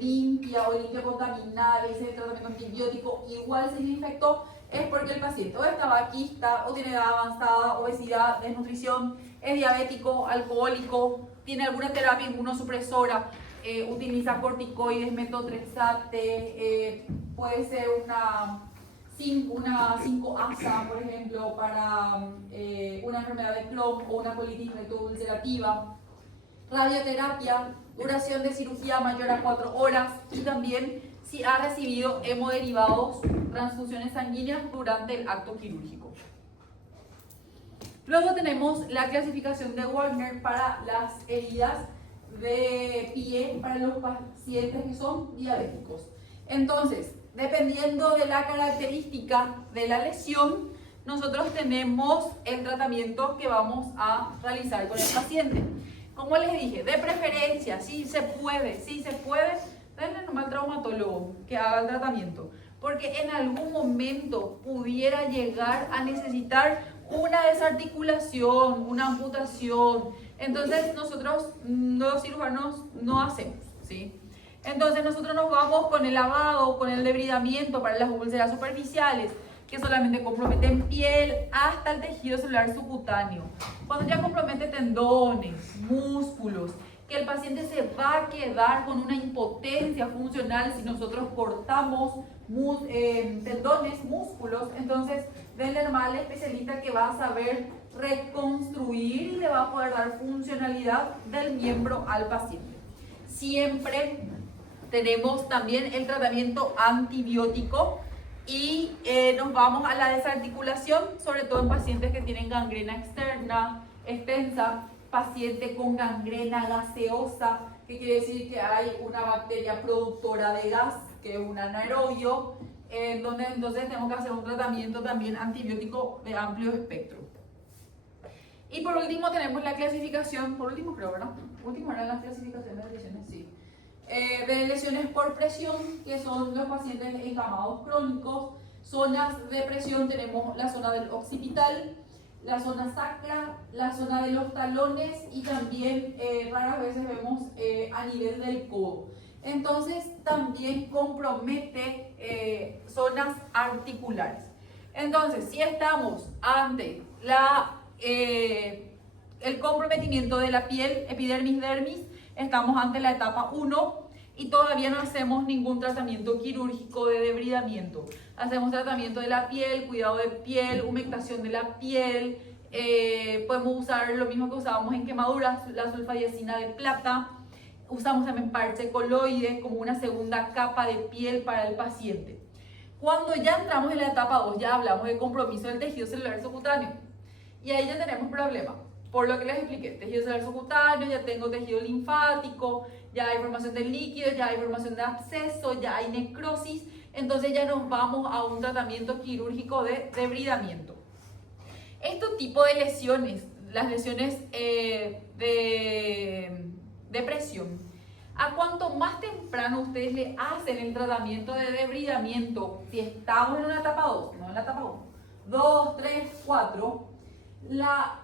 limpia o limpia contaminada, le hice el tratamiento antibiótico, igual se me infectó? Es porque el paciente o es tabaquista, o tiene edad avanzada, obesidad, desnutrición, es diabético, alcohólico, tiene alguna terapia inmunosupresora, utiliza corticoides, metotrexate, puede ser una 5-ASA, por ejemplo, para una enfermedad de Crohn o una colitis rectoulcerativa. Radioterapia, duración de cirugía mayor a 4 horas y también si ha recibido hemoderivados, transfusiones sanguíneas durante el acto quirúrgico. Luego tenemos la clasificación de Wagner para las heridas de pie para los pacientes que son diabéticos. Entonces, dependiendo de la característica de la lesión, nosotros tenemos el tratamiento que vamos a realizar con el paciente. Como les dije, de preferencia, si se puede, denle nomás al traumatólogo que haga el tratamiento, porque en algún momento pudiera llegar a necesitar una desarticulación, una amputación. Entonces nosotros, los cirujanos, no hacemos, ¿sí? Entonces nosotros nos vamos con el lavado, con el debridamiento para las úlceras superficiales, que solamente comprometen piel hasta el tejido celular subcutáneo. Cuando ya compromete tendones, músculos, que el paciente se va a quedar con una impotencia funcional si nosotros cortamos tendones, músculos. Entonces, denle mal al especialista que va a saber reconstruir y le va a poder dar funcionalidad del miembro al paciente. Siempre tenemos también el tratamiento antibiótico y nos vamos a la desarticulación, sobre todo en pacientes que tienen gangrena externa, extensa, paciente con gangrena gaseosa, que quiere decir que hay una bacteria productora de gas, que es un anaerobio, donde entonces tenemos que hacer un tratamiento también antibiótico de amplio espectro. Y por último tenemos la clasificación, por último creo, ¿verdad? Último eran las clasificaciones de lesiones, sí. De lesiones por presión, que son los pacientes encamados crónicos. Zonas de presión tenemos la zona del occipital, la zona sacra, la zona de los talones y también raras veces vemos a nivel del codo. Entonces también compromete zonas articulares. Entonces, si estamos ante el comprometimiento de la piel, epidermis, dermis, estamos ante la etapa 1 y todavía no hacemos ningún tratamiento quirúrgico de debridamiento. Hacemos tratamiento de la piel, cuidado de piel, humectación de la piel. Podemos usar lo mismo que usábamos en quemaduras, la sulfadiazina de plata. Usamos también parche coloide como una segunda capa de piel para el paciente. Cuando ya entramos en la etapa 2, ya hablamos de compromiso del tejido celular subcutáneo. Y ahí ya tenemos problemas. Por lo que les expliqué, tejido celular subcutáneo, ya tengo tejido linfático, ya hay formación de líquido, ya hay formación de absceso, ya hay necrosis. Entonces ya nos vamos a un tratamiento quirúrgico de debridamiento. Este tipo de lesiones, las lesiones de presión, a cuanto más temprano ustedes le hacen el tratamiento de debridamiento, si estamos en una etapa 2, no en la etapa 1, 2, 3, 4,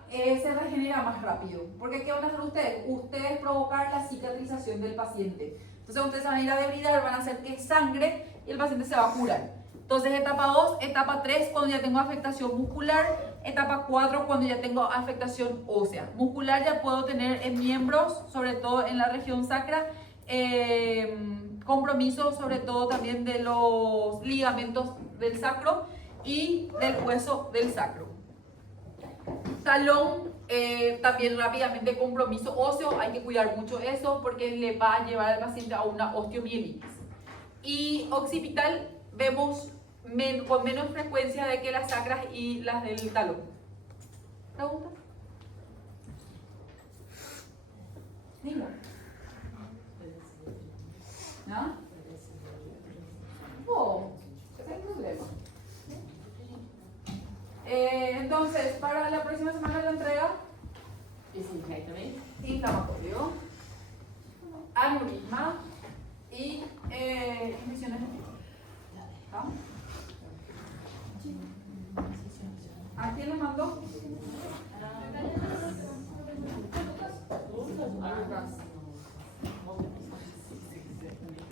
se regenera más rápido. Porque ¿qué van a hacer ustedes? Ustedes provocar la cicatrización del paciente. Entonces ustedes van a ir a debridar, van a hacer que sangre y el paciente se va a curar. Entonces etapa 2, etapa 3 cuando ya tengo afectación muscular, etapa 4 cuando ya tengo afectación ósea. Muscular ya puedo tener en miembros, sobre todo en la región sacra, compromiso sobre todo también de los ligamentos del sacro y del hueso del sacro. Talón, también rápidamente compromiso óseo, hay que cuidar mucho eso porque le va a llevar al paciente a una osteomielitis. Y occipital vemos con menos frecuencia de que las sacras y las del talón. ¿Pregunta? Diga. ¿No? Oh, ese es el problema. Entonces, para la próxima semana la entrega, inflamatorio, aneurisma y infecciones. ¿A quién le mandó?